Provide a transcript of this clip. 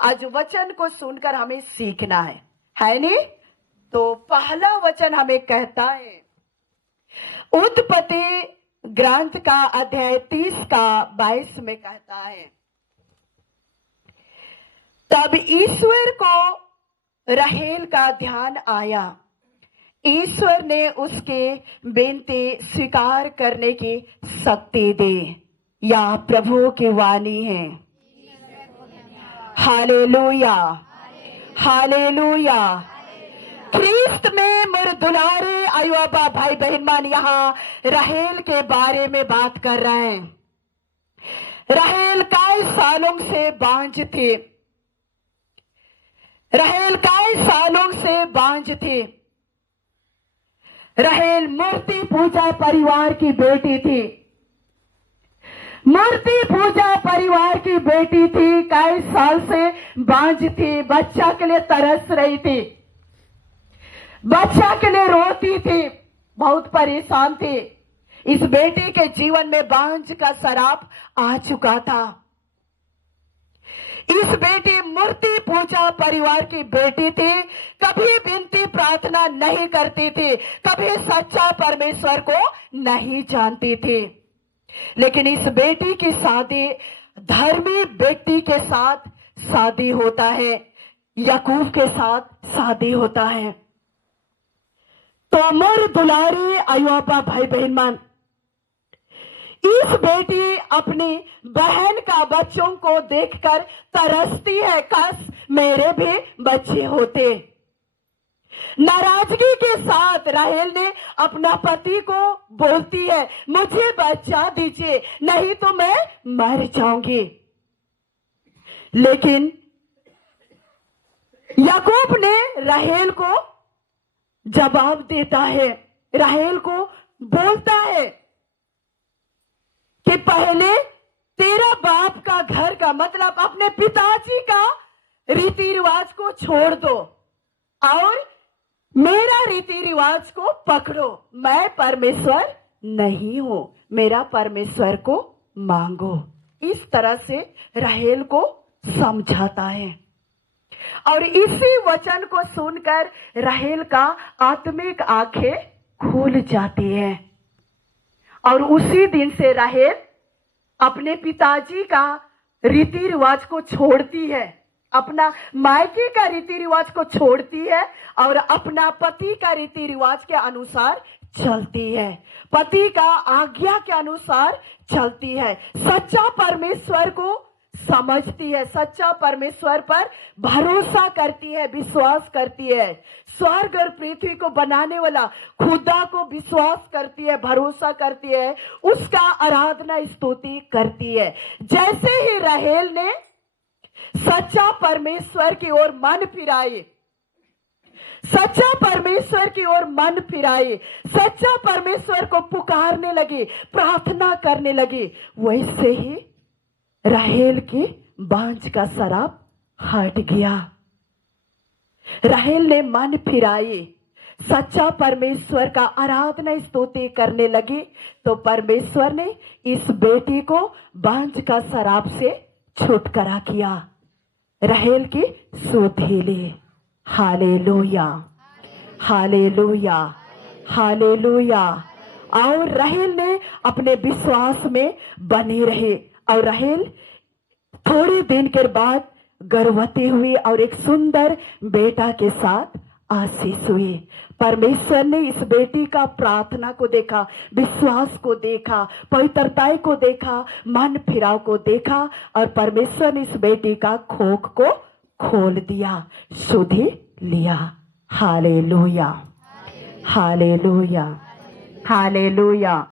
आज वचन को सुनकर हमें सीखना है नहीं? तो पहला वचन हमें कहता है, उत्पत्ति ग्रंथ का अध्याय 30 का 22 में कहता है, तब ईश्वर को राहेल का ध्यान आया, ईश्वर ने उसके बेनती स्वीकार करने की शक्ति दी। यह प्रभु की वाणी है। Hallelujah, hallelujah. ख्रीस्त में मेरे दुलारे अयुबा भाई बहन मान यहाँ राहेल के बारे में बात कर रहे हैं। राहेल कई सालों से बांझ थी, राहेल कई सालों से बांझ थी। राहेल मूर्ति पूजा परिवार की बेटी थी, मूर्ति पूजा परिवार की बेटी थी। कई साल से बांझ थी, बच्चा के लिए तरस रही थी, बच्चा के लिए रोती थी, बहुत परेशान थी। इस बेटी के जीवन में बांझ का शराप आ चुका था। इस बेटी मूर्ति पूजा परिवार की बेटी थी, कभी विनती प्रार्थना नहीं करती थी, कभी सच्चा परमेश्वर को नहीं जानती थी। लेकिन इस बेटी की शादी धर्मी व्यक्ति के साथ शादी होता है, याकूब के साथ शादी होता है। तो मोर दुलारी अयुबा भाई बहन मान, इस बेटी अपनी बहन का बच्चों को देखकर तरसती है, काश मेरे भी बच्चे होते। नाराजगी के साथ राहेल ने अपना पति को बोलती है, मुझे बच्चा दीजिए नहीं तो मैं मर जाऊंगी। लेकिन याकूब ने राहेल को जवाब देता है, राहेल को बोलता है कि पहले तेरा बाप का घर का मतलब अपने पिताजी का रीति रिवाज को छोड़ दो और मेरा रीति रिवाज को पकड़ो। मैं परमेश्वर नहीं हूं, मेरा परमेश्वर को मांगो। इस तरह से राहेल को समझाता है। और इसी वचन को सुनकर राहेल का आत्मिक आंखें खुल जाती है और उसी दिन से राहेल अपने पिताजी का रीति रिवाज को छोड़ती है, अपना मायके का रीति रिवाज को छोड़ती है और अपना पति का रीति रिवाज के अनुसार चलती है, पति का आज्ञा के अनुसार चलती है, सच्चा परमेश्वर को समझती है, सच्चा परमेश्वर पर भरोसा करती है, विश्वास करती है। स्वर्ग और पृथ्वी को बनाने वाला खुदा को विश्वास करती है, भरोसा करती है, उसका आराधना स्तुति करती है। जैसे ही राहेल ने सच्चा परमेश्वर की ओर मन फिराए, सच्चा परमेश्वर की ओर मन फिराए, सच्चा परमेश्वर को पुकारने लगी, प्रार्थना करने लगी, वैसे ही राहेल के बांझ का शराप हट गया। राहेल ने मन फिराई, सच्चा परमेश्वर का आराधना स्तुति करने लगी, तो परमेश्वर ने इस बेटी को बांझ का शराप से छुटकारा किया, राहेल की सुधि ली। Hallelujah, hallelujah, hallelujah. और राहेल ने अपने विश्वास में बनी रही और राहेल थोड़े दिन के बाद गर्भवती हुई और एक सुंदर बेटा के साथ आशीष हुई। परमेश्वर ने इस बेटी का प्रार्थना को देखा, विश्वास को देखा, पवित्रता को देखा, मन फिराव को देखा और परमेश्वर ने इस बेटी का खोख को खोल दिया, सुधि लिया। Hallelujah, hallelujah, hallelujah.